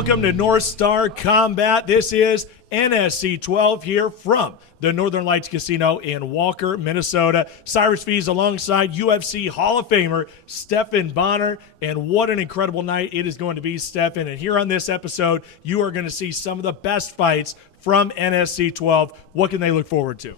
welcome to North Star Combat. This is NSC 12 here from the Northern Lights Casino in Walker, Minnesota. Cyrus Fees alongside UFC Hall of Famer Stephan Bonnar. And what an incredible night it is going to be, Stephan. And here on this episode, you are going to see some of the best fights from NSC 12. What can they look forward to?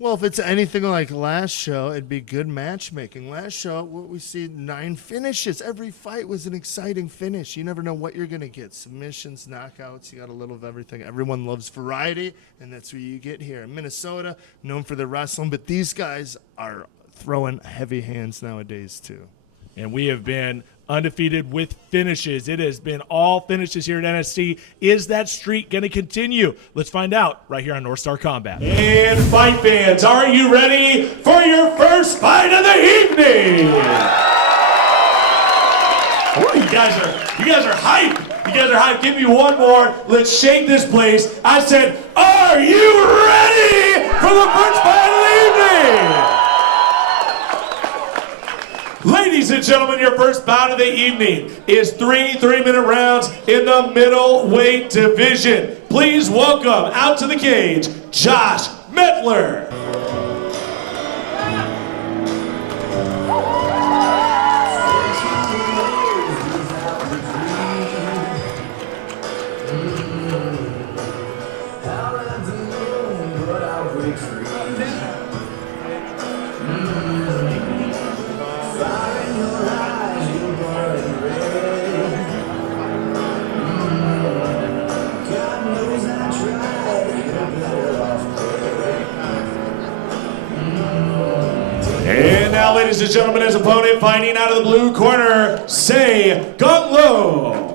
Well, if it's anything like last show, it'd be good matchmaking. Last show, what we see, 9 finishes. Every fight was an exciting finish. You never know what you're going to get. Submissions, knockouts, you got a little of everything. Everyone loves variety, and that's what you get here. In Minnesota, known for their wrestling, but these guys are throwing heavy hands nowadays, too. And we have been undefeated with finishes. It has been all finishes here at NSC. Is that streak going to continue? Let's find out right here on North Star Combat. And fight fans, are you ready for your first fight of the evening? Oh, you guys are hyped. You guys are hyped. Give me one more. Let's shake this place. I said, are you ready for the first fight of the evening? Ladies and gentlemen, your first bout of the evening is 3 3-minute rounds in the middleweight division. Please welcome out to the cage, Josh Mettler. And now, ladies and gentlemen, his opponent fighting out of the blue corner, say Gauntt.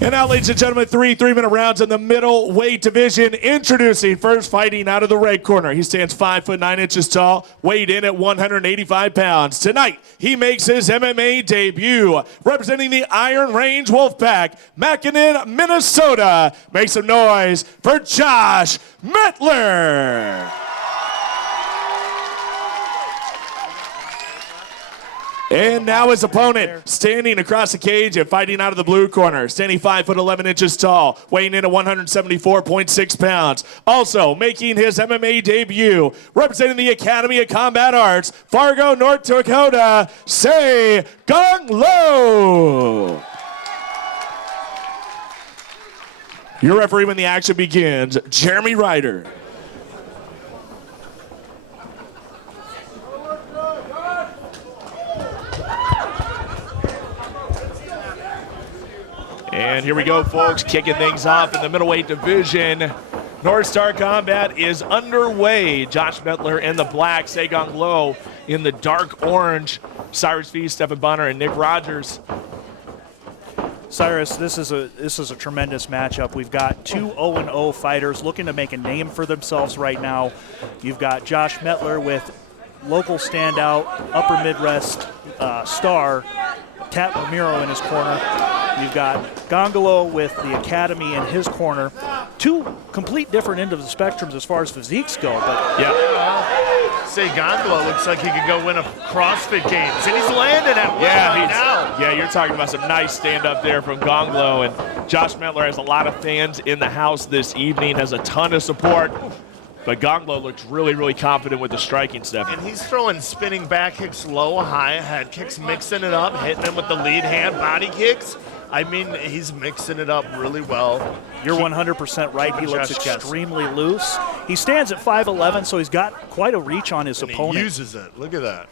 And now, ladies and gentlemen, 3 3-minute rounds in the middleweight division. Introducing first, fighting out of the red corner. He stands 5'9" tall, weighed in at 185 pounds. Tonight, he makes his MMA debut, representing the Iron Range Wolfpack, Mackinac, Minnesota. Make some noise for Josh Mettler. And now his opponent, standing across the cage and fighting out of the blue corner, standing 5'11" tall, weighing in at 174.6 pounds. Also making his MMA debut, representing the Academy of Combat Arts, Fargo, North Dakota, say Gauntt. Your referee when the action begins, Jeremy Ryder. And here we go, folks, kicking things off in the middleweight division. North Star Combat is underway. Josh Mettler in the black, Gauntt in the dark orange. Cyrus Fees, Stephan Bonnar, and Nick Rogers. Cyrus, this is a tremendous matchup. We've got 2 0-0 fighters looking to make a name for themselves right now. You've got Josh Mettler with local standout, upper Midwest star, Cat Ramiro in his corner. You've got Gauntt with the Academy in his corner. 2 complete different ends of the spectrums as far as physiques go. But yeah. Say Gauntt looks like he could go win a CrossFit Games, and he's landing at one right now. Yeah, you're talking about some nice stand-up there from Gauntt. And Josh Mettler has a lot of fans in the house this evening, has a ton of support. But Gauntt looks really, really confident with the striking step. And he's throwing spinning back kicks, low, high, head kicks, mixing it up, hitting him with the lead hand body kicks. I mean, he's mixing it up really well. You're 100% right. He looks extremely loose. He stands at 5'11", so he's got quite a reach on his opponent. He uses it. Look at that.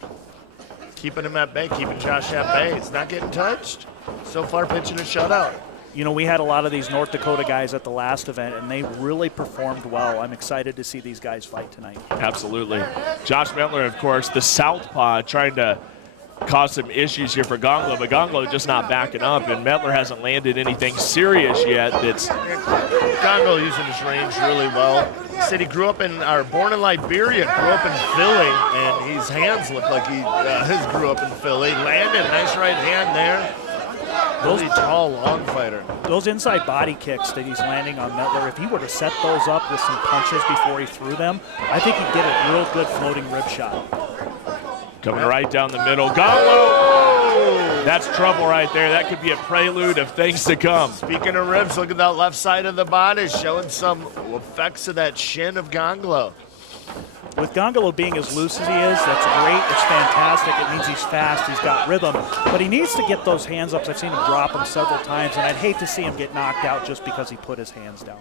Keeping him at bay, keeping Josh at bay. He's not getting touched. So far, pitching a shutout. You know, we had a lot of these North Dakota guys at the last event, and they really performed well. I'm excited to see these guys fight tonight. Absolutely. Josh Mettler, of course, the southpaw, trying to caused some issues here for Gauntt, but Gauntt just not backing up, and Mettler hasn't landed anything serious yet. That's Gauntt using his range really well. He said he grew up born in Liberia, grew up in Philly, and his hands look like he grew up in Philly. Landed a nice right hand there. Really tall, long fighter. Those inside body kicks that he's landing on Mettler, if he were to set those up with some punches before he threw them, I think he'd get a real good floating rib shot. coming right down the middle. Gauntt! That's trouble right there. That could be a prelude of things to come. Speaking of ribs, look at that left side of the body, showing some effects of that shin of Gauntt. With Gauntt being as loose as he is, that's great. It's fantastic. It means he's fast. He's got rhythm. But he needs to get those hands up. I've seen him drop them several times, and I'd hate to see him get knocked out just because he put his hands down.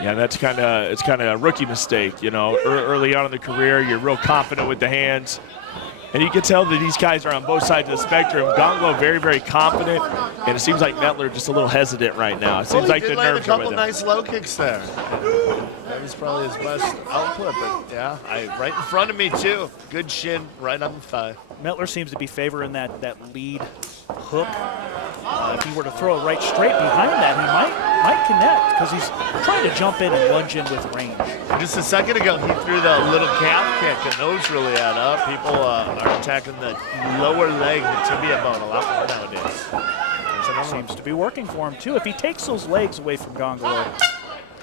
Yeah, that's kind of a rookie mistake. You know, early on in the career, you're real confident with the hands. And you can tell that these guys are on both sides of the spectrum. Gauntt very, very confident, and it seems like Mettler just a little hesitant right now. It seems like the nerves are with him. A couple nice low kicks there. That was probably his best output, but yeah, right in front of me too. Good shin right on the thigh. Mettler seems to be favoring that lead hook. If he were to throw it right straight behind that, he might connect because he's trying to jump in and lunge in with range. Just a second ago, he threw the little calf kick, and those really add up. People are attacking the lower leg, the tibia bone, a lot more nowadays. Seems to be working for him too. If he takes those legs away from Gauntt,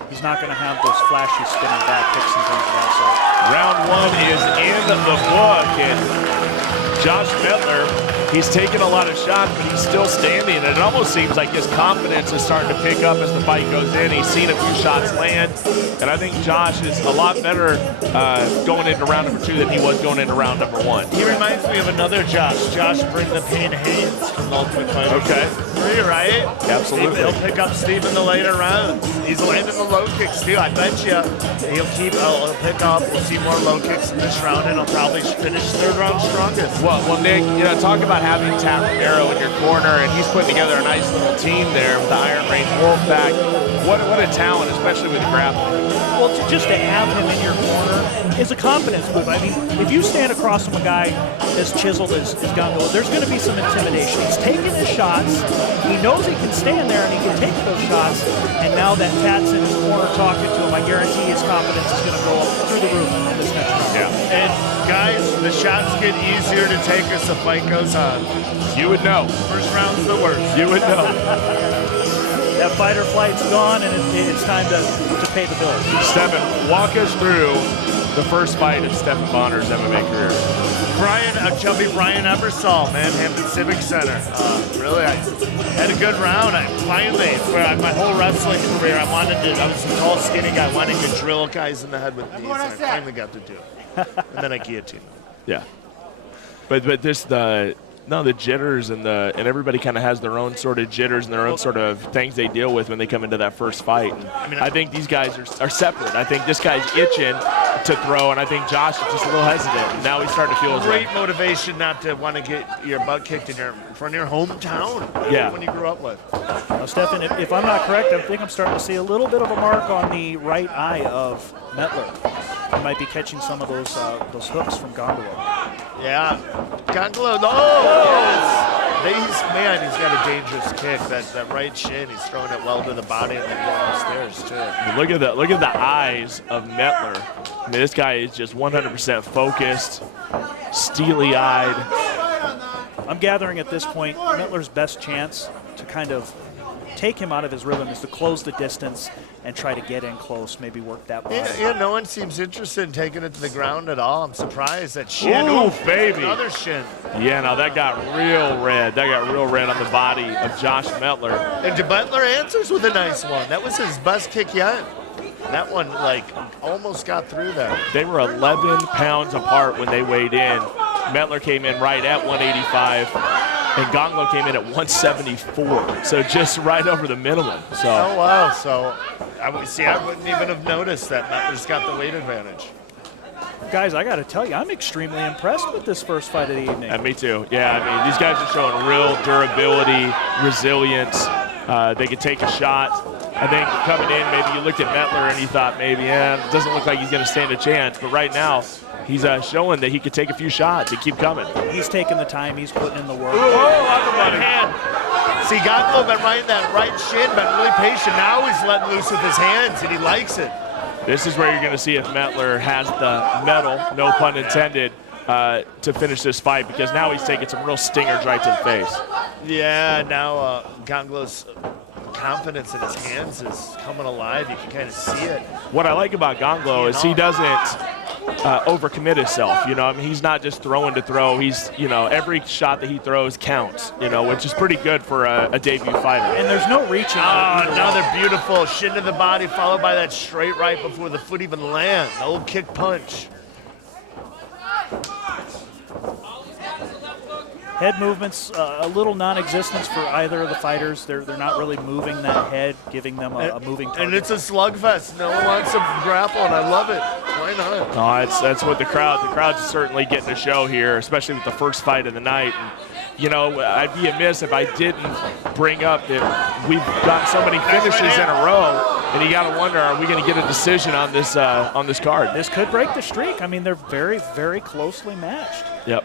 he's not going to have those flashy spinning back kicks and things of that sort. Round one is in the book, and Josh Mettler, he's taken a lot of shots, but he's still standing, and it almost seems like his confidence is starting to pick up as the fight goes in. He's seen a few shots land, and I think Josh is a lot better going into round number 2 than he was going into round number 1. He reminds me of another Josh. Josh Bring the Pain Haynes from Ultimate Fighter. Okay. 3, right? Absolutely. He'll pick up Steve in the later rounds. He's landing the low kicks too. I bet you he'll pick up. We'll see more low kicks in this round, and he'll probably finish third round strongest. Well, Nick, you know, talk about having Tapanero in your corner, and he's putting together a nice little team there with the Iron Range Wolfpack. What a talent, especially with the grappling. Well, just to have him in your corner is a confidence move. I mean, if you stand across from a guy as chiseled as Gauntt, there's going to be some intimidation. He's taking his shots. He knows he can stand there and he can take those shots. And now that Tat's in his corner talking to him, I guarantee his confidence is going to go up through the roof in this next round. Yeah. And guys, the shots get easier to take as the fight goes on. You would know. First round's the worst. You would know. That fight or flight's gone, and it's time to pay the bills. Stephen, walk us through the first fight of Stephen Bonner's MMA career. Chubby Brian Ebersol, Manhattan Civic Center. Really, I had a good round. For my whole wrestling career, I was a tall, skinny guy, wanting to drill guys in the head with knees, and I finally got to do it. And then I guillotined. Yeah. But the jitters and everybody kind of has their own sort of jitters and their own sort of things they deal with when they come into that first fight. And I think these guys are separate. I think this guy's itching to throw, and I think Josh is just a little hesitant. Now he's starting to feel his great motivation not to want to get your butt kicked in front of your hometown. Yeah. When you grew up with. Now, Stephen, if I'm not correct, I think I'm starting to see a little bit of a mark on the right eye of Mettler. He might be catching some of those hooks from Gauntt. Yeah. Gauntt, he's got a dangerous kick. That right shin, he's throwing it well to the body and then going upstairs too. Look at the eyes of Mettler. I mean, this guy is just 100% focused, steely-eyed. I'm gathering at this point, Mettler's best chance to kind of take him out of his rhythm is to close the distance and try to get in close, maybe work that body. Yeah, no one seems interested in taking it to the ground at all. I'm surprised. That shin. Ooh, baby. Another shin. Yeah, now that got real red. That got real red on the body of Josh Mettler. And Mettler answers with a nice one. That was his best kick yet. That one, almost got through there. They were 11 pounds apart when they weighed in. Mettler came in right at 185, and Gauntt came in at 174. So just right over the minimum. So. Oh, wow. So, I wouldn't even have noticed that Mettler's got the weight advantage. Guys, I got to tell you, I'm extremely impressed with this first fight of the evening. And me too. Yeah, I mean, these guys are showing real durability, resilience. They could take a shot. I think coming in, maybe you looked at Mettler and you thought maybe, it doesn't look like he's going to stand a chance. But right now, he's showing that he could take a few shots and keep coming. He's taking the time. He's putting in the work. Oh, on the right hand. See, Gauntt been right in that right shin, been really patient. Now he's letting loose with his hands, and he likes it. This is where you're going to see if Mettler has the mettle, no pun intended, to finish this fight, because now he's taking some real stingers right to the face. Yeah, now Gauntt's confidence in his hands is coming alive. You can kind of see it. What I like about Gauntt is he doesn't overcommit himself. You know, I mean, he's not just throwing to throw. He's, you know, every shot that he throws counts, you know, which is pretty good for a debut fighter. And there's no reaching. Oh, another beautiful shin to the body, followed by that straight right before the foot even lands. The old kick punch. Head movements, a little non-existence for either of the fighters. They're not really moving that head, giving them a moving target. And it's a slugfest. No one wants to grapple, and I love it. Why not? No, that's what the crowd's certainly getting to show here, especially with the first fight of the night. And, you know, I'd be amiss if I didn't bring up that we've got so many finishes in a row, and you got to wonder, are we going to get a decision on this card? This could break the streak. I mean, they're very, very closely matched. Yep.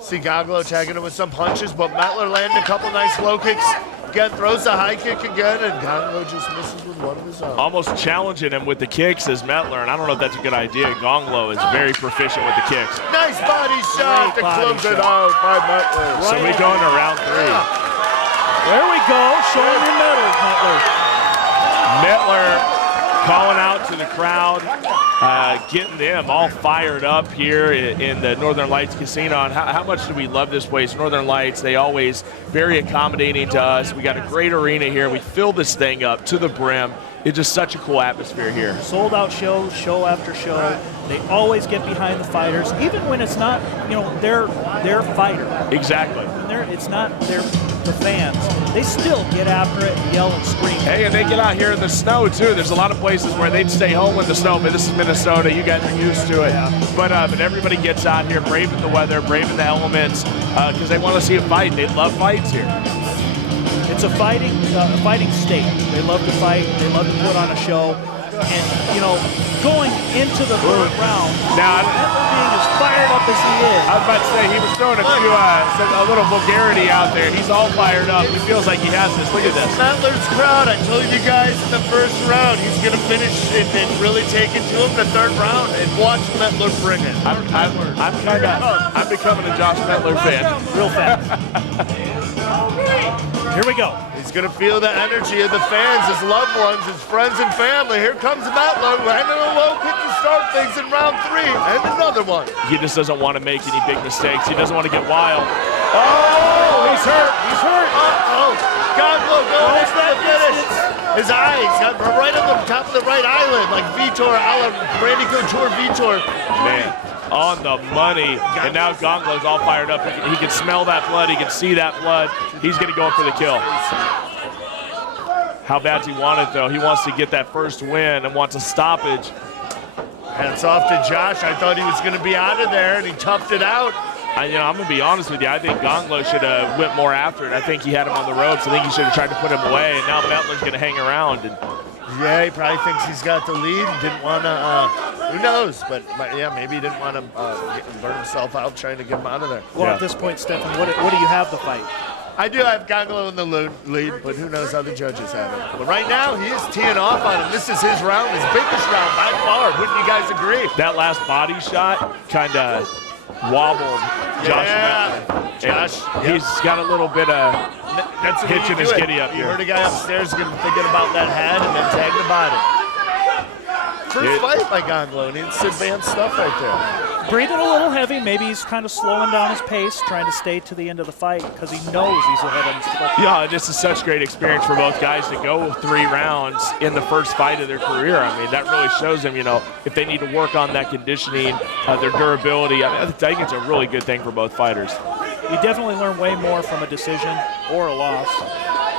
See Gauntt tagging him with some punches, but Mettler landing a couple nice low kicks. Again, throws the high kick again, and Gauntt just misses with one of his own. Almost challenging him with the kicks is Mettler, and I don't know if that's a good idea. Gauntt is very proficient with the kicks. Nice body shot to close it out by Mettler. So we go into round 3. There we go, showing your mettle, Mettler. Mettler calling out to the crowd, getting them all fired up here in the Northern Lights Casino. And how much do we love this place? Northern Lights, they always very accommodating to us. We got a great arena here. We fill this thing up to the brim. It's just such a cool atmosphere here. Sold out show after show. They always get behind the fighters, even when it's not, you know, their fighter. Exactly. It's not the fans. They still get after it and yell and scream. Hey, and they get out here in the snow too. There's a lot of places where they'd stay home in the snow, but this is Minnesota. You guys are used to it. Yeah. But everybody gets out here, braving the weather, braving the elements, because they want to see a fight. They love fights here. It's a fighting state. They love to fight. They love to put on a show. And, you know, going into the third round, now, Mettler being as fired up as he is. I was about to say, he was throwing a little vulgarity out there. He's all fired up. He feels like he has this. Look at this. Mettler's crowd. I told you guys in the first round, he's going to finish and really take it to him in the third round, and watch Mettler bring it. I'm becoming a Josh Mettler fan. Real fast. Here we go. He's going to feel the energy of the fans, his loved ones, his friends and family. Here comes Mettler, landing a low kick to start things in round 3, and another one. He just doesn't want to make any big mistakes. He doesn't want to get wild. Oh, he's hurt. He's hurt. Uh-oh. Gauntt going into the finish. His eyes got right on the top of the right eyelid, like Vitor, a la Randy Couture Vitor. Man, on the money. And now Gauntt's all fired up. He can smell that blood. He can see that blood. He's going to go for the kill. How bad's he want it, though? He wants to get that first win and wants a stoppage. Hats off to Josh. I thought he was going to be out of there, and he toughed it out. I'm going to be honest with you. I think Gauntt should have went more after it. I think he had him on the ropes. I think he should have tried to put him away, and now Mettler's going to hang around. And yeah, he probably thinks he's got the lead and didn't want to, who knows? But yeah, maybe he didn't want to burn himself out trying to get him out of there. Well, at this point, Stefan, what do you have the fight? I do have Gauntt in the lead, but who knows how the judges have it. But right now, he is teeing off on him. This is his round, his biggest round by far. Wouldn't you guys agree? that last body shot kind of wobbled Josh Mettler. Josh, He's got a little bit of hitch in his giddy up You here. heard a guy upstairs thinking about that head and then tagged the body. First fight by Gauntt, and it's advanced stuff right there. Breathing a little heavy. Maybe he's kind of slowing down his pace, trying to stay to the end of the fight because he knows he's ahead on the score. Yeah, this is such great experience for both guys to go 3 rounds in the first fight of their career. I mean, that really shows them, you know, if they need to work on that conditioning, their durability. I think it's a really good thing for both fighters. You definitely learn way more from a decision or a loss.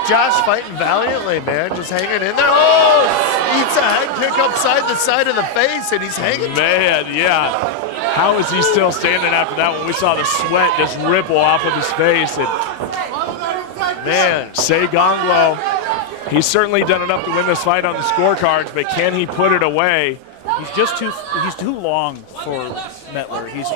Josh fighting valiantly, man, just hanging in there. Oh, eats a head kick upside the side of the face, and he's hanging. Man, yeah. How is he still standing after that when we saw the sweat just ripple off of his face? And man, Gauntt, he's certainly done enough to win this fight on the scorecards, but can he put it away? He's too long for Mettler. He's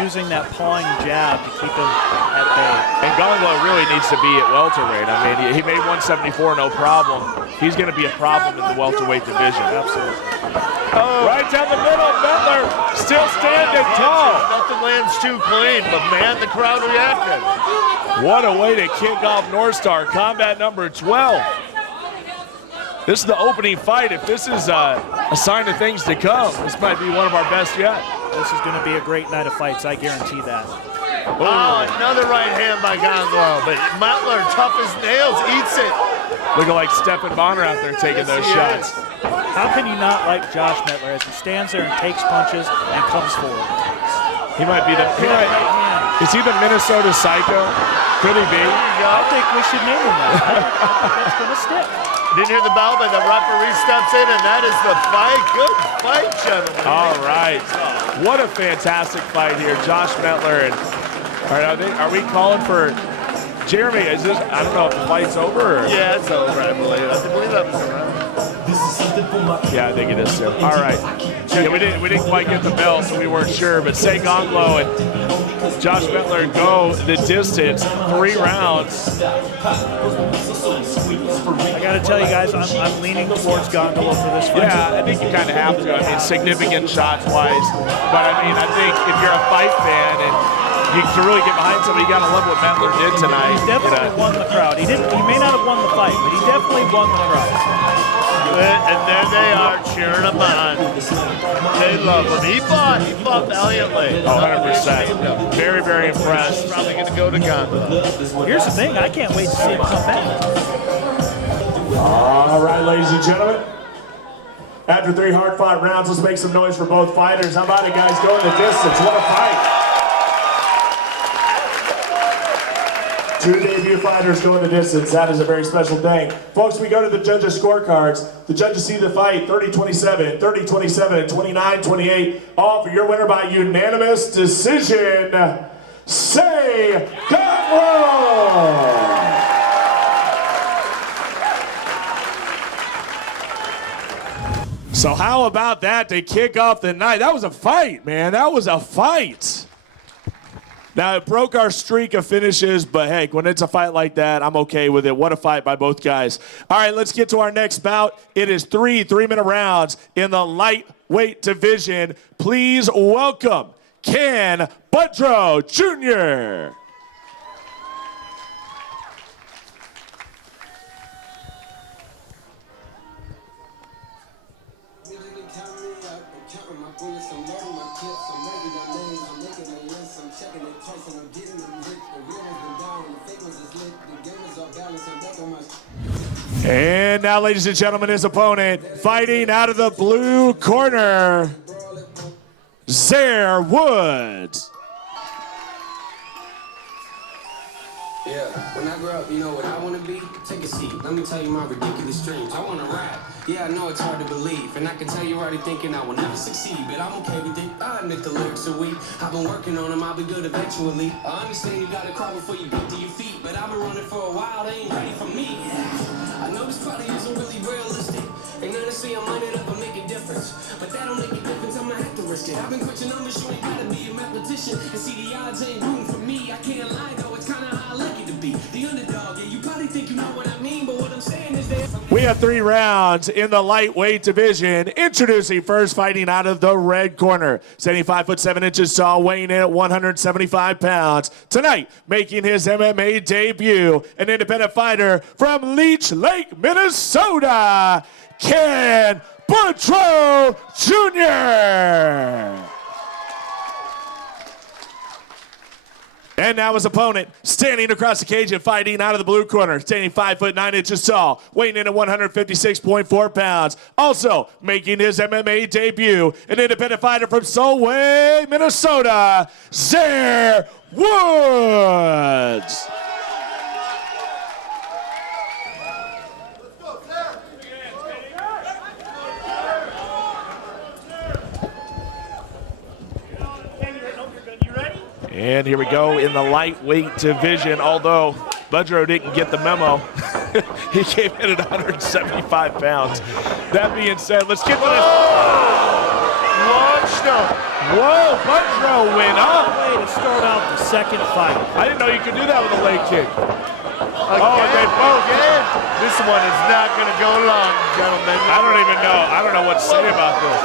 using that pawing jab to keep him at bay. And Gauntt really needs to be at welterweight. I mean, he made 174 no problem. He's going to be a problem in the welterweight division. Absolutely. Oh. Right down the middle, Mettler still standing tall. Nothing lands too clean, but man, the crowd reacted. What a way to kick off North Star, combat number 12. This is the opening fight. If this is a sign of things to come, this might be one of our best yet. This is going to be a great night of fights, I guarantee that. Oh, another right hand by Gauntt, but Mettler, tough as nails, eats it. Looking like Stephen Bonner out there taking those shots. How can you not like Josh Mettler as he stands there and takes punches and comes forward? He might be is he the Minnesota Psycho? Could he be? I think we should name him that. That's going to stick. Didn't hear the bell, but the referee steps in, and that is the fight. Good fight, gentlemen. All right. What a fantastic fight here. Josh Mettler. And, all right, are we calling for Jeremy? Is this, I don't know if the fight's over. Or? Yeah, it's over, I believe. I believe that was around. Yeah, I think it is too. All right. Yeah, we didn't quite get the bell, so we weren't sure. But say Gauntt and Josh Mettler go the distance, 3 rounds. I got to tell you guys, I'm leaning towards Gauntt for this fight. Yeah, I think you kind of have to. I mean, significant shots-wise. But, I mean, I think if you're a fight fan and you can really get behind somebody, you got to love what Mettler did tonight. He definitely won the crowd. He may not have won the fight, but he definitely won the crowd. And there they are cheering him on. They love him. He fought valiantly. Oh, 100%. Very, very impressed. He's probably going to go to Gauntt. Here's the thing. I can't wait to see him come back. All right, ladies and gentlemen. After 3 hard-fought rounds, let's make some noise for both fighters. How about it, guys? Going the distance. What a fight. 2 debut fighters going the distance. That is a very special thing. Folks, we go to the judges' scorecards. The judges see the fight 30-27, 30-27, and 29-28. All for your winner by unanimous decision. Say Gauntt! So how about that to kick off the night? That was a fight, man. That was a fight. Now, it broke our streak of finishes, but hey, when it's a fight like that, I'm okay with it. What a fight by both guys. All right, let's get to our next bout. It is 3 3-minute rounds in the lightweight division. Please welcome Ken Boudreau Jr. And now, ladies and gentlemen, his opponent, fighting out of the blue corner, Zare Woods. Yeah, when I grow up, you know what I want to be? Take a seat. Let me tell you my ridiculous dreams. I want to rap. Yeah, I know it's hard to believe. And I can tell you're already thinking I will never succeed. But I'm okay with it. I admit the lyrics are weak. I've been working on them. I'll be good eventually. I understand you got to crawl before you get to your feet. But I've been running for a while. They ain't ready for me. I know this probably isn't really realistic. And honestly, I'm lining up and make a difference. But that don't make a difference. I'm gonna have to risk it. I've been crunching numbers. You ain't gotta be a mathematician. And see, the odds ain't rooting for me. I can't lie, though. It's kind of how I like it to be. The underdog. Yeah, you probably think you know what I mean. But what I'm saying is that we have 3 rounds in the lightweight division. Introducing first, fighting out of the red corner, 75 foot 7 inches tall, weighing in at 175 pounds. Tonight, making his MMA debut, an independent fighter from Leech Lake, Minnesota, Ken Boudreau Jr. And now his opponent, standing across the cage and fighting out of the blue corner, standing 5 foot 9 inches tall, weighing in at 156.4 pounds. Also making his MMA debut, an independent fighter from Solway, Minnesota, Zare Woods. And here we go in the lightweight division, although Boudreau didn't get the memo. He came in at 175 pounds. That being said, let's get to this. Launched him. Whoa, Boudreau went up. Way to start out the second fight. I didn't know you could do that with a leg kick. Again, they both. again. This one is not going to go long, gentlemen. I don't even know. I don't know what to say about this.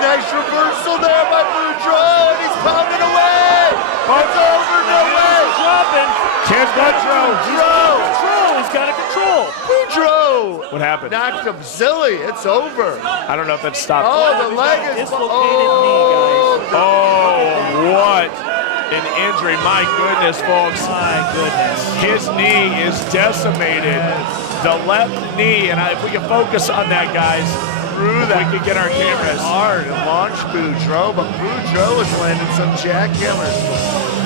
Nice reversal there by Boudreau, and he's pounding away. It's over, no way. Dropping. Can Boudreau? Control. He's got to control. Boudreau. What happened? Knocked him silly. It's over. I don't know if that stopped. Oh, the leg is. Dislocated knee, guys. Oh, what an injury. My goodness, folks. My goodness. His knee is decimated. The left knee, and if we can focus on that, guys, Through that. we could get our cameras. Hard and launched Boudreau, but Boudreau was landing some jackhammers.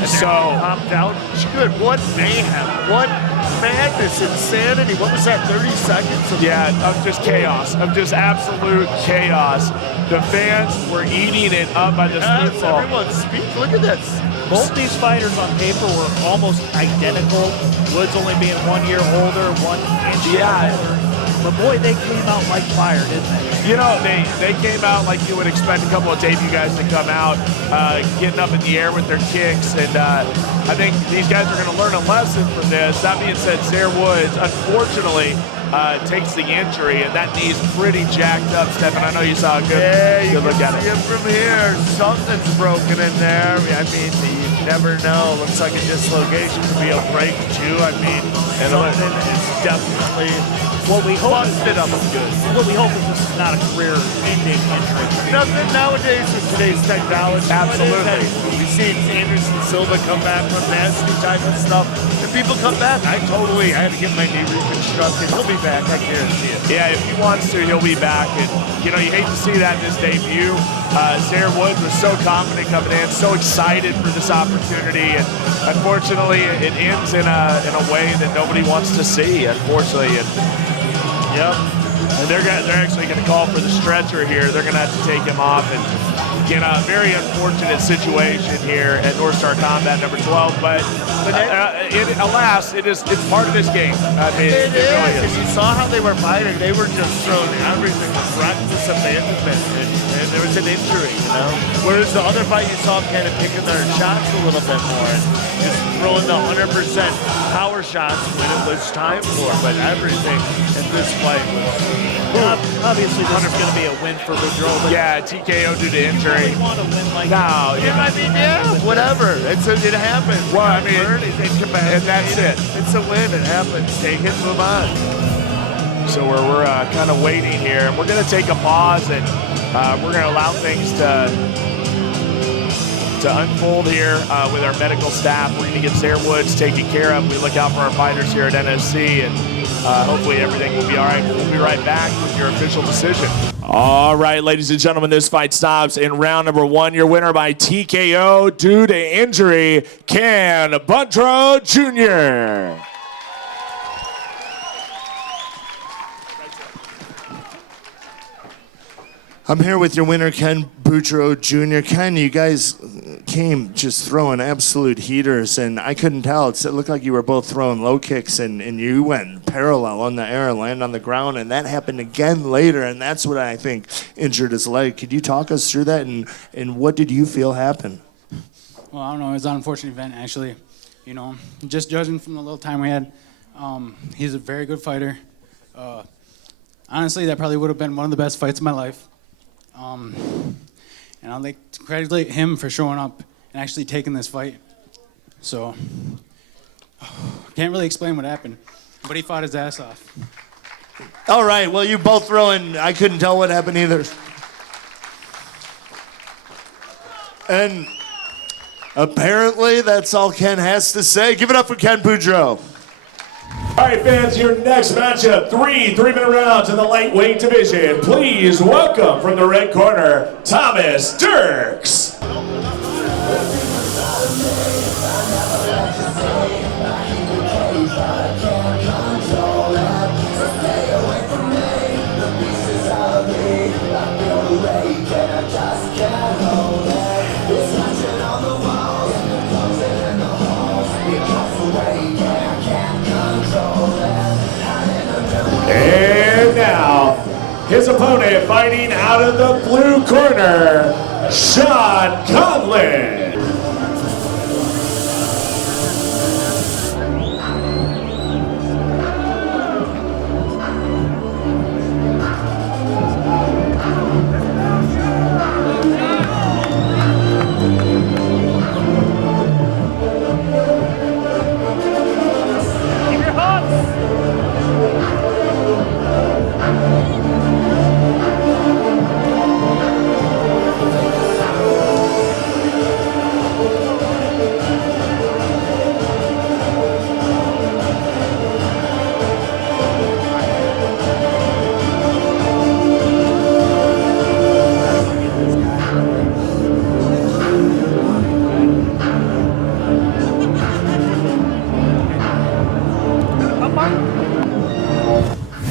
And So- popped out. Good. What mayhem. What madness, insanity. What was that, 30 seconds? Of Yeah, of just chaos, of just absolute chaos. The fans were eating it up by the Yes, speedball. everyone speak. Look at this. Both these fighters on paper were almost identical. Woods only being 1 year older, 1 inch Yeah. older. But boy, they came out like fire, didn't they? You know, they came out like you would expect a couple of debut guys to come out, getting up in the air with their kicks, and I think these guys are going to learn a lesson from this. That being said, Zaire Woods, unfortunately, takes the injury, and that knee's pretty jacked up, Stefan. I know you saw a good, Yeah, you good look can at see it. it from here. Something's broken in there. I mean, you never know. Looks like a dislocation could be a break too. I mean, something is definitely What we hope is busted up good. what we hope is this is not a career-ending injury. Nothing nowadays with today's technology. Absolutely. We see Anderson Silva come back from nasty type of stuff. And people come back. I had to get my knee reconstructed. He'll be back, I guarantee it. Yeah, if he wants to, he'll be back. And, you know, you hate to see that in his debut. Zaire Woods was so confident coming in, so excited for this opportunity. And unfortunately, it ends in a way that nobody wants to see, unfortunately. And, Yep. and they're actually going to call for the stretcher here. They're going to have to take him off. And, you know, a very unfortunate situation here at North Star Combat number 12. But alas, it's part of this game. I mean, It really is. If you saw how they were fighting, they were just throwing everything with reckless abandonment, and there was an injury, you know? Whereas the other fight, you saw them kind of picking their shots a little bit more and just throwing the 100% power shots when it was time for. But everything in this fight was. Obviously, this is going to be a win for Boudreau. But Yeah, TKO due to you injury. really want to win like No, Yeah, I mean, yeah, whatever. It happens. Well, I mean, and that's it. It's a win. It happens. Take it, move on. So we're kind of waiting here. We're going to take a pause, and we're going to allow things to unfold here with our medical staff. We're going to get Zaire Woods taken care of. We look out for our fighters here at NSC, and hopefully everything will be all right. We'll be right back with your official decision. All right, ladies and gentlemen, this fight stops in round number 1. Your winner by TKO due to injury, Ken Boudreau Jr. I'm here with your winner, Ken Boudreau Jr. Ken, you guys came just throwing absolute heaters, and I couldn't tell. It looked like you were both throwing low kicks, and you went parallel on the air and land on the ground, and that happened again later, and that's what I think injured his leg. Could you talk us through that, and what did you feel happened? Well, I don't know. It was an unfortunate event, actually. You know, just judging from the little time we had, he's a very good fighter. Honestly, that probably would have been one of the best fights of my life. And I'd like to congratulate him for showing up and actually taking this fight. So, can't really explain what happened, but he fought his ass off. All right, well, you both throwing, I couldn't tell what happened either. And apparently that's all Ken has to say. Give it up for Ken Boudreau. All right, fans, your next matchup, 3 3-minute rounds in the lightweight division. Please welcome from the red corner, Thomas Dirks. And now, his opponent fighting out of the blue corner, Sean Conlan.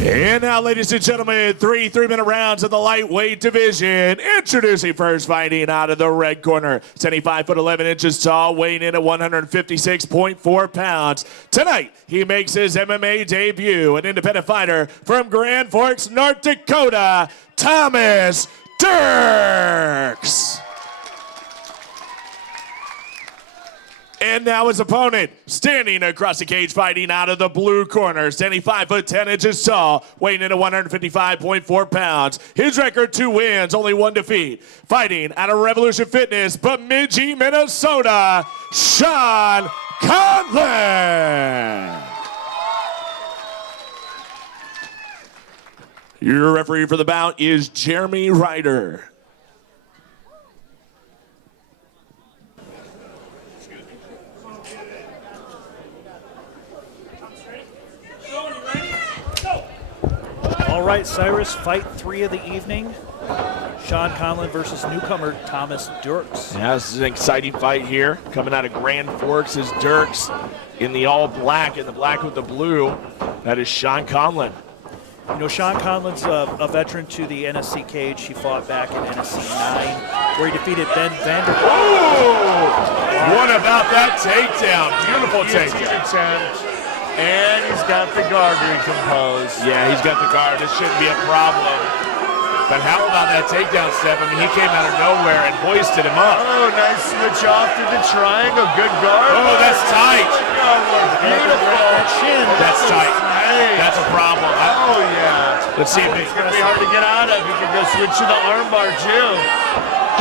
And now, ladies and gentlemen, three 3-minute rounds of the lightweight division. Introducing first, fighting out of the red corner, 75 foot 11 inches tall, weighing in at 156.4 pounds. Tonight, he makes his MMA debut, an independent fighter from Grand Forks, North Dakota, Thomas Dirks. And now his opponent, standing across the cage, fighting out of the blue corner, standing 5 foot 10 inches tall, weighing in at 155.4 pounds. His record, 2 wins, only 1 defeat. Fighting out of Revolution Fitness, Bemidji, Minnesota, Sean Conlan. Your referee for the bout is Jeremy Ryder. All right, Cyrus, fight 3 of the evening. Sean Conlan versus newcomer Thomas Dirks. Yeah, this is an exciting fight here. Coming out of Grand Forks is Dirks in the all black, in the black with the blue. That is Sean Conlan. You know, Sean Conlan's a veteran to the NSC cage. He fought back in NSC 9, where he defeated Ben Vanderbilt. Oh! What about that takedown? Beautiful takedown. And he's got the guard recomposed. Yeah, he's got the guard. This shouldn't be a problem. But how about that takedown step? I mean, he came out of nowhere and hoisted him up. Oh, nice switch off to the triangle. Good guard. Oh, that's tight. Beautiful. That shin. That's tight. That's a problem. Oh, yeah. Let's see if It's going to be hard to get out of. He can go switch to the armbar, too.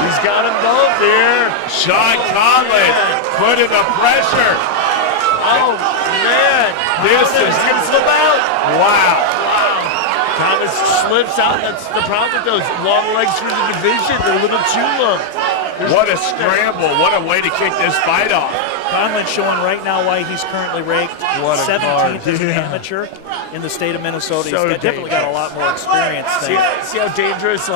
He's got them both here. Sean Conlan putting the pressure. Oh, man. This is going to slip out. Wow. Thomas slips out. That's the problem with those long legs for the division. They're a little too long. What a scramble. What a way to kick this fight off. Conlan showing right now why he's currently ranked What a 17th guard. as an amateur in the state of Minnesota. So He's definitely got a lot more experience than See how dangerous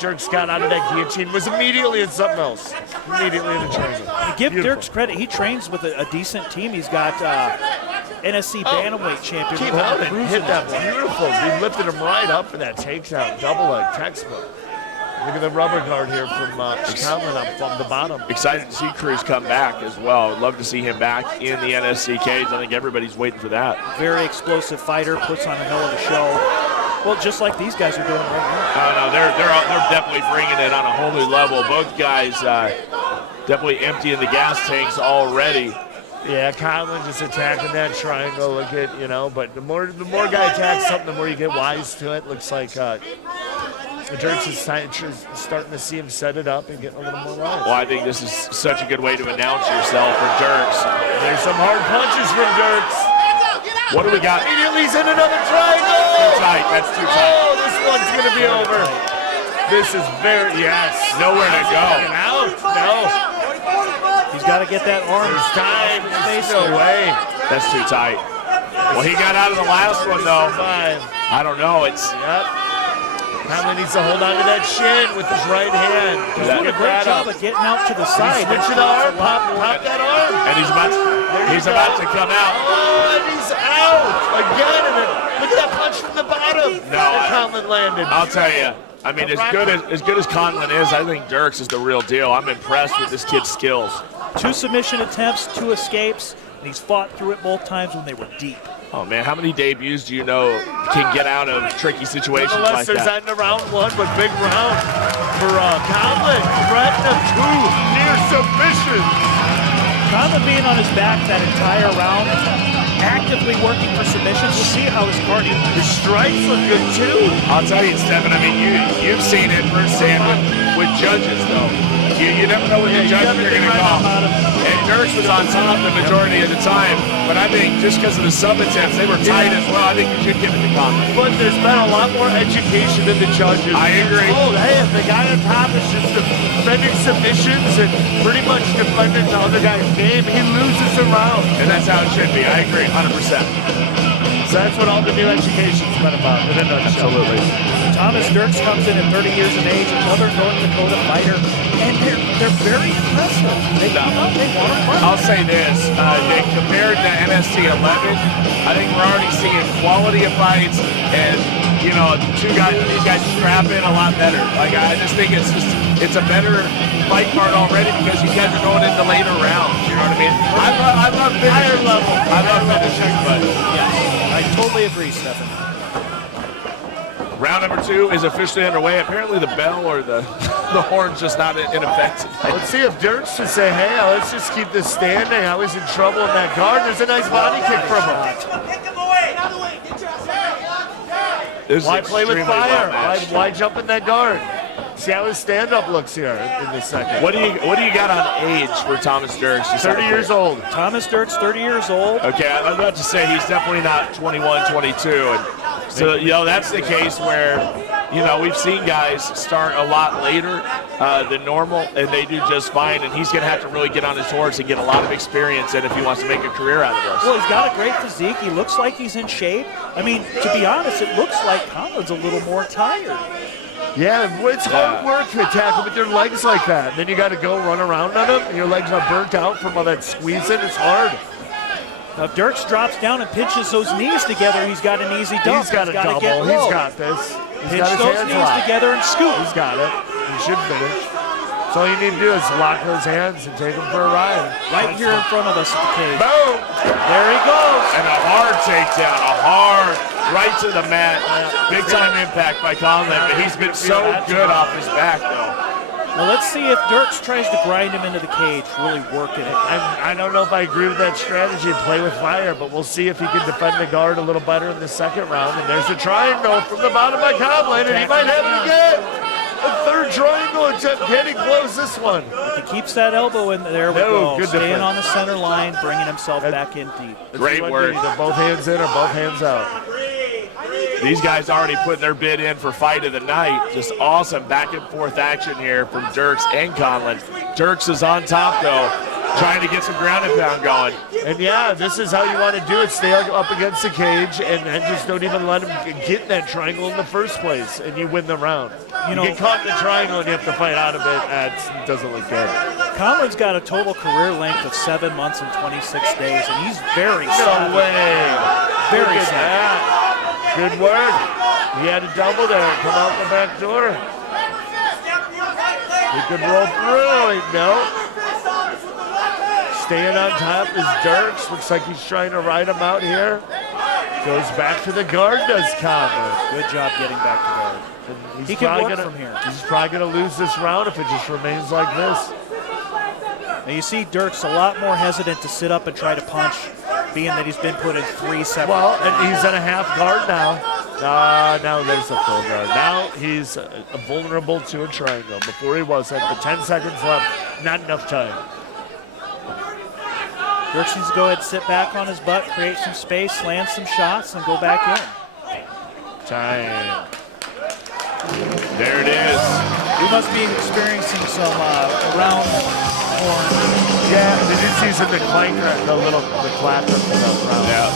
Dirks got out of that guillotine? Was immediately in something else. Immediately in the training. Give Beautiful. Dirks credit. He trains with a decent team. He's got NSC bantamweight champion. Came out and hit that beautiful. He lifted him right up for that takedown. Double leg textbook. Look at the rubber guard here from Conlan up from the bottom. Excited to see Cruz come back as well. I'd love to see him back in the NSC cage. I think everybody's waiting for that. Very explosive fighter, puts on a hell of a show. Well, just like these guys are doing right now. No, they're definitely bringing it on a whole new level. Both guys definitely emptying the gas tanks already. Yeah, Conlan just attacking that triangle. Look at, but the more guy attacks something, the more you get wise to it. Looks like Dirks is starting to see him set it up and get a little more wise. Well, I think this is such a good way to announce yourself for Dirks. There's some hard punches from Dirks. What do we got? Immediately he's in another triangle. Too tight. That's too tight. Oh, this one's going to be over. This is yes. Nowhere to go. Out. No. He's got to get that arm. There's time. Face There's no way. That's too tight. Well, he got out of the last one, though. Five. I don't know. It's Conlan needs to hold on to that shin with his right hand. He's doing a great job of getting out to the side. Switch the arm. Pop that arm. and he's about to come out. Oh, and he's out again. And then look at that punch from the bottom. No, that Conlan landed. I'll tell you. I mean, as good as Conlan is, I think Dirks is the real deal. I'm impressed with this kid's skills. 2 submission attempts, 2 escapes, and he's fought through it both times when they were deep. Oh, man, how many debuts do you know can get out of tricky situations like Nonetheless, there's that? end of round one, but big round for Conlan. Threatened of 2 near submissions. Conlan being on his back that entire round, actively working for submissions. We'll see how his cardio. His strikes look good too. I'll tell you, Stephen, I mean, you've seen it firsthand with judges, though. You never know what the judges are going to call. And Dirks was on top the majority of the time, but I think just because of the sub attempts, they were tight as well. I think you should give it to Conlan. But there's been a lot more education in the judges. I agree. Oh, hey, if the guy on top is just defending submissions and pretty much defending the other guy's game, he loses the round. And that's how it should be. I agree, 100%. So that's what all the new education's been about. In a nutshell. Absolutely. Thomas Dirks comes in at 30 years of age, another North Dakota fighter, and they're very impressive. They come out, they want to fight. I'll say this, Nick, compared to NST 11, I think we're already seeing quality of fights and, you know, these guys strap in a lot better. Like, I just think it's a better fight card already because you guys are going into later rounds, you know what I mean? I love higher level. I love finishing, but Yes, I totally agree, Stephen. round number 2 is officially underway. Apparently the bell or the horn's just not in effect tonight. Let's see if Dirks can say, hey, let's just keep this standing. I was in trouble in that guard. There's a nice body kick from him. This is Why play with extremely fire? well matched. Why jump in that guard? See how his stand-up looks here in this second. What do you got on age for Thomas Dirks? 30 years old. Thomas Dirks, 30 years old. Okay, I'm about to say he's definitely not 21, 22. And so, you know, that's the case where, you know, we've seen guys start a lot later than normal, and they do just fine. And he's going to have to really get on his horse and get a lot of experience in if he wants to make a career out of this. Well, he's got a great physique. He looks like he's in shape. I mean, to be honest, it looks like Conlan's a little more tired. Yeah, it's hard work to attack them with their legs like that. And then you got to go run around on them, and your legs are burnt out from all that squeezing. It's hard. Now, if Dirks drops down and pinches those knees together, he's got an easy dump. He's got a gotta double. get He's low. got this. He's Pinch got his those hands knees locked. together and scoop. He's got it. He should finish. So all you need to do is lock those hands and take him for a ride. Right here in front of us at the cage. Boom! There he goes. And a hard takedown, right to the mat. Big time impact by Conlan, but he's been so good off his back, though. Now let's see if Dirks tries to grind him into the cage, really working it. I don't know if I agree with that strategy, play with fire, but we'll see if he can defend the guard a little better in the second round. And there's a triangle from the bottom by Conlan, and he might have to get a third triangle attempt. Can he close this one? If he keeps that elbow in there, we go. Good Staying defense. on the center line, bringing himself back in deep. Great work. Either both hands in or both hands out. These guys already putting their bid in for fight of the night. Just awesome back and forth action here from Dirks and Conlan. Dirks is on top, though, trying to get some ground and pound going. And yeah, this is how you want to do it. Stay up against the cage and just don't even let him get in that triangle in the first place, and you win the round. You get caught in the triangle and you have to fight out of it. That doesn't look good. Conlan's got a total career length of 7 months and 26 days, and he's very No savvy. way. Very Look at savvy. that. Good work. He had a double there. Come out the back door. He could roll through. No. Staying on top is Dirks. Looks like he's trying to ride him out here. Goes back to the guard, does Conlan. Good job getting back to guard. He's He can probably work gonna- from here. He's probably going to lose this round if it just remains like this. Now you see Dirks a lot more hesitant to sit up and try to punch, being that he's been put in 3 separate. Well, and he's in a half guard now. Now there's a full guard. Now he's vulnerable to a triangle. Before he wasn't, but 10 seconds left. Not enough time. Dirks needs to go ahead and sit back on his butt, create some space, land some shots, and go back in. Time. There it is. We must be experiencing some round horn. Yeah, did you see some the clanker, the clapper for that round? Yeah.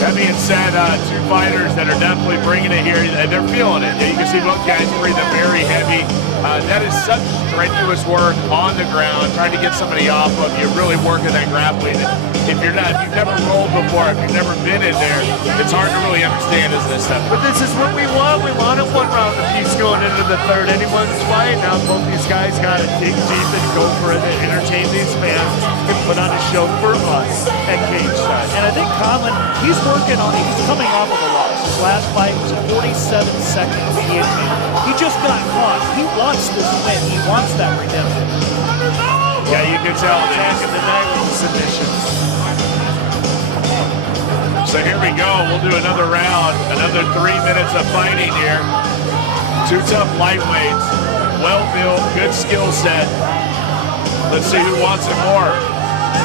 That being said, 2 fighters that are definitely bringing it here, and they're feeling it. You can see both guys breathing very heavy. That is such strenuous work on the ground, trying to get somebody off of you, really working that grappling. If you've never rolled before, if you've never been in there, it's hard to really understand, isn't it, Steph? But this is what we want. We want a 1 round apiece going into the third. Anyone's fight. Now both these guys got to dig deep and go for it and entertain these fans and put on a show for us at cage side. And I think Conlan, he's coming off of a loss. His last fight was a 47-second guillotine. He just got caught. He wants this win. He wants that redemption. Yeah, you can tell. Attacking the night with the submissions. So here we go. We'll do another round, another 3 minutes of fighting here. 2 tough lightweights, well-built, good skill set. Let's see who wants it more.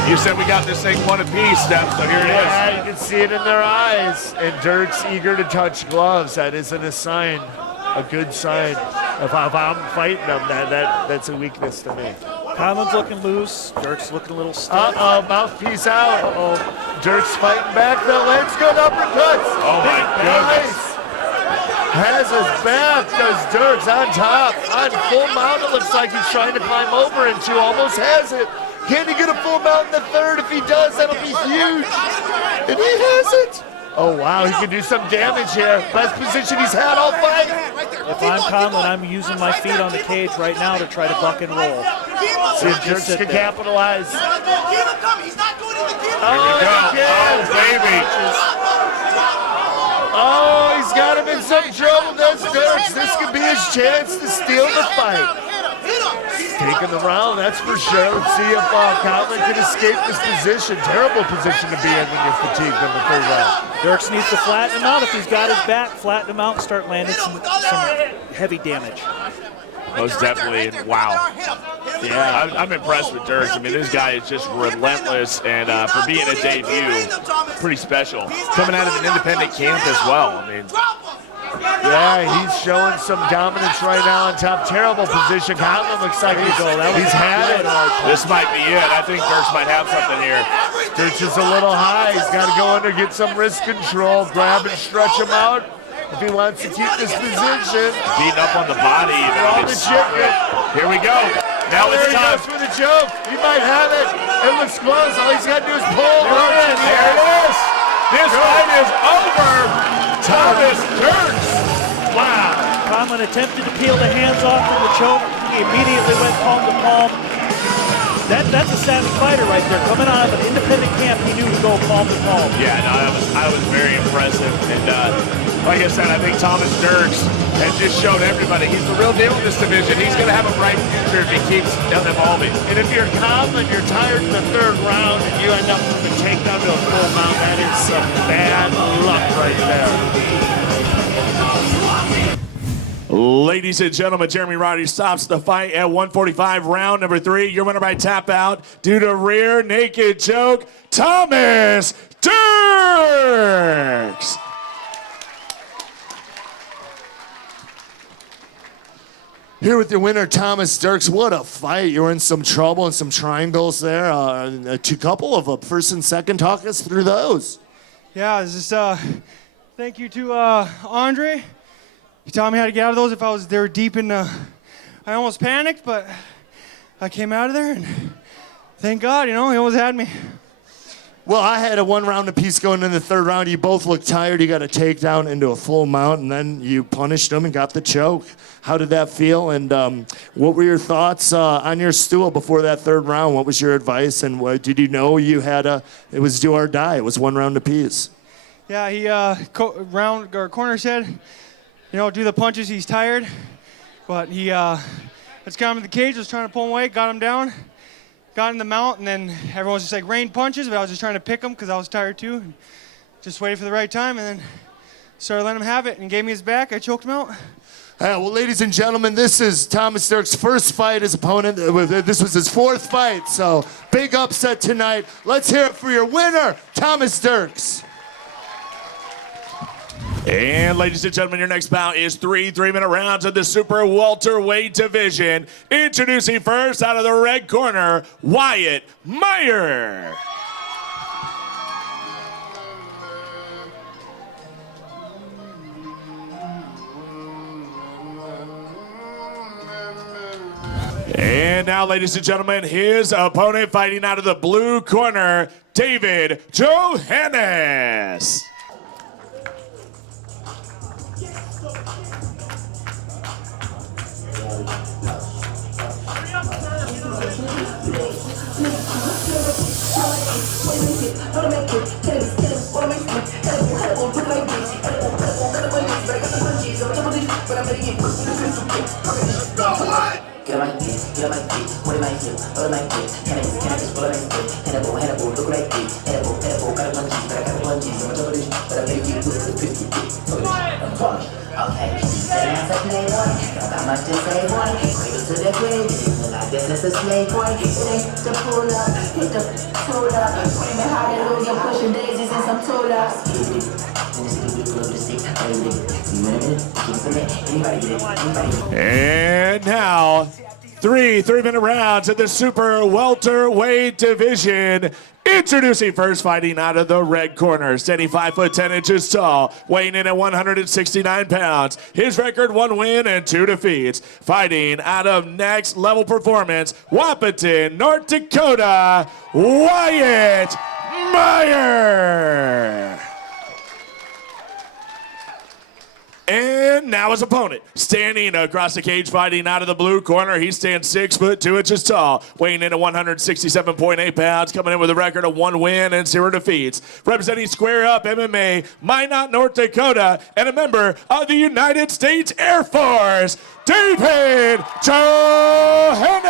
You said we got this thing 1 apiece, Steph, so here it is. Yeah, you can see it in their eyes. And Dirks eager to touch gloves. That isn't a sign, a good sign. If I'm fighting them, that's a weakness to me. Conlan's looking loose. Dirks looking a little stiff. Uh-oh, mouthpiece out. Uh-oh. Dirks fighting back, though. Lands good uppercuts. Oh, my goodness. Has his back, does Dirks on top. On full mount, it looks like he's trying to climb over into. Almost has it. Can he get a full mount in the third? If he does, that'll be huge. And he has it. Oh, wow, he can do some damage here. Best position he's had all fight. If I'm Conlan, I'm using my feet on the cage right now to try to buck and roll. See if Dirks can capitalize. Oh, baby. Oh, he's got him in some trouble, does Dirks. This could be his chance to steal the fight. Taking the round, that's for sure. Let's see if Conlan can escape this position. Terrible position to be in when you're fatigued in the third round. Dirks needs to flatten him out. If he's got his back, flatten him out and start landing some heavy damage. Most definitely. Wow. Yeah, I'm impressed with Dirks. I mean, this guy is just relentless, and for being a debut, pretty special. Coming out of an independent camp as well. I mean, yeah, he's showing some dominance right now on top. Terrible position. Conlan looks like he's had it. This might be it. I think Dirks might have something here. Dirks is a little high. He's got to go under, get some wrist control, grab and stretch him out if he wants to keep this position. Beating up on the body. On the chicken. Here we go. Now There it's he time. goes for the choke. He might have it. It looks close. All he's got to do is pull. There it is. This fight is over. Thomas Dirks. Wow. Conlan attempted to peel the hands off from the choke. He immediately went palm to palm. That's a savvy fighter right there. Coming out of an independent camp, he knew to go palm to palm. Yeah, no, I was very impressive. And like I said, I think Thomas Dirks has just shown everybody he's the real deal in this division. He's going to have a bright future if he keeps evolving. And if you're Conlan, you're tired in the third round, and you end up with a takedown to a full mount, that is some bad luck right there. Ladies and gentlemen, Jeremy Roddy stops the fight at 145, round number 3. Your winner by tap out due to rear naked choke, Thomas Dirks. Here with your winner, Thomas Dirks. What a fight. You were in some trouble and some triangles there. A couple of first and second. Talk us through those. Yeah, it's just thank you to Andre. He taught me how to get out of those if they were deep in I almost panicked, but I came out of there, and thank God, he almost had me. Well, I had a 1 round apiece going in the third round. You both looked tired. You got a takedown into a full mount, and then you punished them and got the choke. How did that feel? And what were your thoughts on your stool before that third round? What was your advice? And did you know you had it was do or die? It was 1 round apiece. Yeah, he corner said, do the punches. He's tired, but he let's got him in the cage. Was trying to pull him away, got him down, got in the mount, and then everyone was just like rain punches. But I was just trying to pick him because I was tired too. And just waited for the right time, and then started letting him have it, and gave me his back. I choked him out. Well, ladies and gentlemen, this is Thomas Dirks' first fight. His opponent, this was his 4th fight, so big upset tonight. Let's hear it for your winner, Thomas Dirks. And ladies and gentlemen, your next bout is 3 3-minute rounds of the super welterweight division. Introducing first out of the red corner, Wyatt Meyer. And now, ladies and gentlemen, his opponent fighting out of the blue corner, David Johannes. And now, three-minute rounds in the super welterweight division. Introducing first, fighting out of the red corner, standing 5 foot 10 inches tall, weighing in at 169 pounds. His record: 1 win and 2 defeats. Fighting out of Next Level Performance, Wapaton, North Dakota, Wyatt Meyer. And now his opponent, standing across the cage, fighting out of the blue corner. He stands 6 foot 2 inches tall, weighing in at 167.8 pounds, coming in with a record of 1 win and 0 defeats. Representing Square Up MMA, Minot, North Dakota, and a member of the United States Air Force, David Johannes.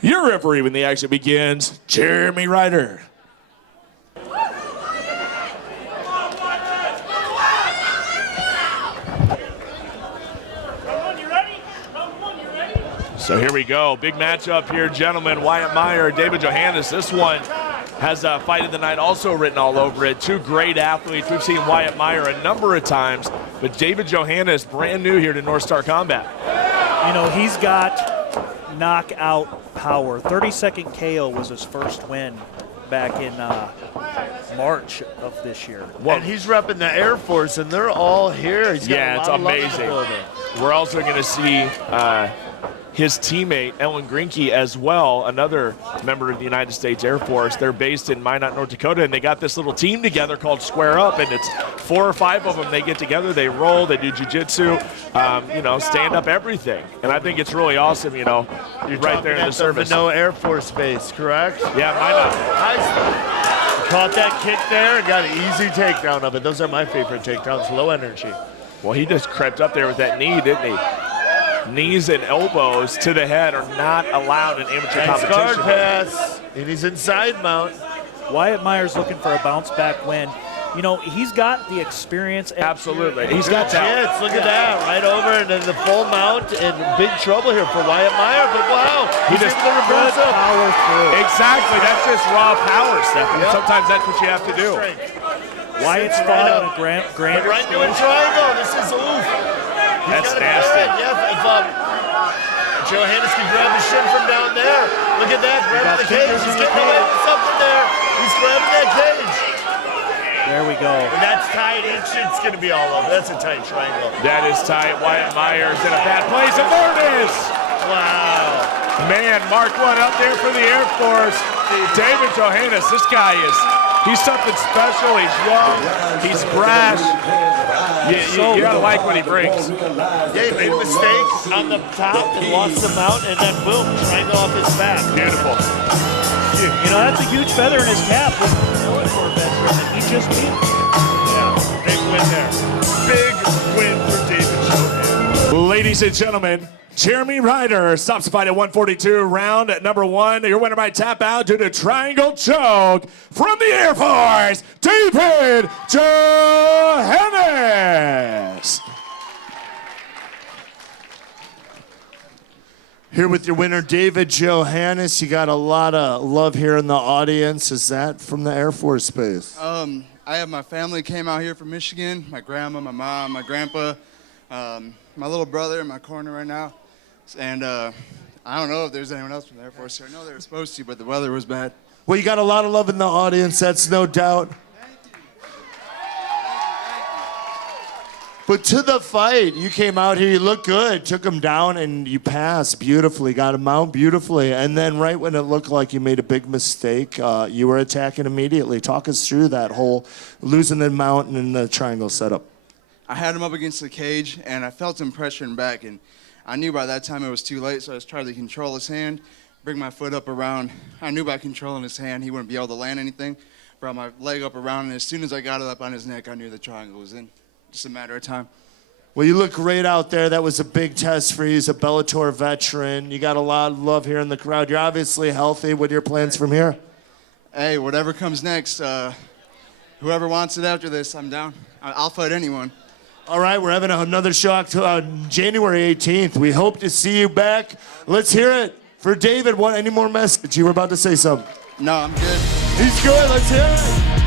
Your referee when the action begins, Jeremy Ryder. So here we go. Big matchup here, gentlemen. Wyatt Meyer, David Johannes. This one has a fight of the night also written all over it. 2 great athletes. We've seen Wyatt Meyer a number of times, but David Johannes, brand new here to North Star Combat. You know, he's got knockout power. 30-second KO was his first win back in March of this year. And he's repping the Air Force, and they're all here. He's got Yeah, it's amazing. We're also going to see his teammate, Ellen Grinke, as well, another member of the United States Air Force. They're based in Minot, North Dakota, and they got this little team together called Square Up, and it's 4 or 5 of them. They get together, they roll, they do jiu-jitsu, stand-up everything. And I think it's really awesome, You're right there in the service. No Air Force Base, correct? Yeah, Minot. Caught that kick there and got an easy takedown of it. Those are my favorite takedowns, low energy. Well, he just crept up there with that knee, didn't he? Knees and elbows to the head are not allowed in amateur Nice competition. guard pass, and he's inside mount. Wyatt Meyer's looking for a bounce-back win. He's got the experience. Absolutely. He's Good got that. chance. Look at that. Right over and then the full mount, and big trouble here for Wyatt Meyer. But wow, He he's just able to reverse up. Power through. Exactly. That's just raw power, Stephanie. Yep. Sometimes that's what you have to do. Wyatt's fought on a grand Right into a triangle. This is oof. That's nasty. Yeah, if Johannes can grab the shin from down there. Look at that, grabbing the cage. He's getting away with something there. He's grabbing that cage. There we go. And that's tight. It's going to be all over. That's a tight triangle. That is tight. Wyatt Meyer's in a bad place, and there it is. Wow. Man, Mark 1 up there for the Air Force. David Johannes, he's something special. He's young. He's brash. You gotta like what he brings. Yeah, he made a mistake on the top and lost the mount, and then boom, triangle off his back. Beautiful. That's a huge feather in his cap. For a veteran that he just beat. Yeah, big win there. Big win for David Johannes. Ladies and gentlemen, Jeremy Ryder stops the fight at 142, round at number 1. Your winner by tap out due to triangle choke from the Air Force, David Johannes. Here with your winner, David Johannes. You got a lot of love here in the audience. Is that from the Air Force Base? I have my family came out here from Michigan. My grandma, my mom, my grandpa, my little brother in my corner right now. And I don't know if there's anyone else from the Air Force here. I know they were supposed to, but the weather was bad. Well, you got a lot of love in the audience, that's no doubt. But to the fight, you came out here, you looked good, took him down, and you passed beautifully, got him out beautifully. And then right when it looked like you made a big mistake, you were attacking immediately. Talk us through that whole losing the mount and the triangle setup. I had him up against the cage, and I felt him pressuring back, and I knew by that time it was too late, so I was trying to control his hand, bring my foot up around. I knew by controlling his hand he wouldn't be able to land anything. Brought my leg up around, and as soon as I got it up on his neck, I knew the triangle was in. Just a matter of time. Well, you look great out there. That was a big test for you. He's a Bellator veteran. You got a lot of love here in the crowd. You're obviously healthy. What are your plans from here? Hey, whatever comes next, whoever wants it after this, I'm down. I'll fight anyone. All right, we're having another show January 18th. We hope to see you back. Let's hear it for David. Any more message? You were about to say something. No, I'm good. He's good. Let's hear it.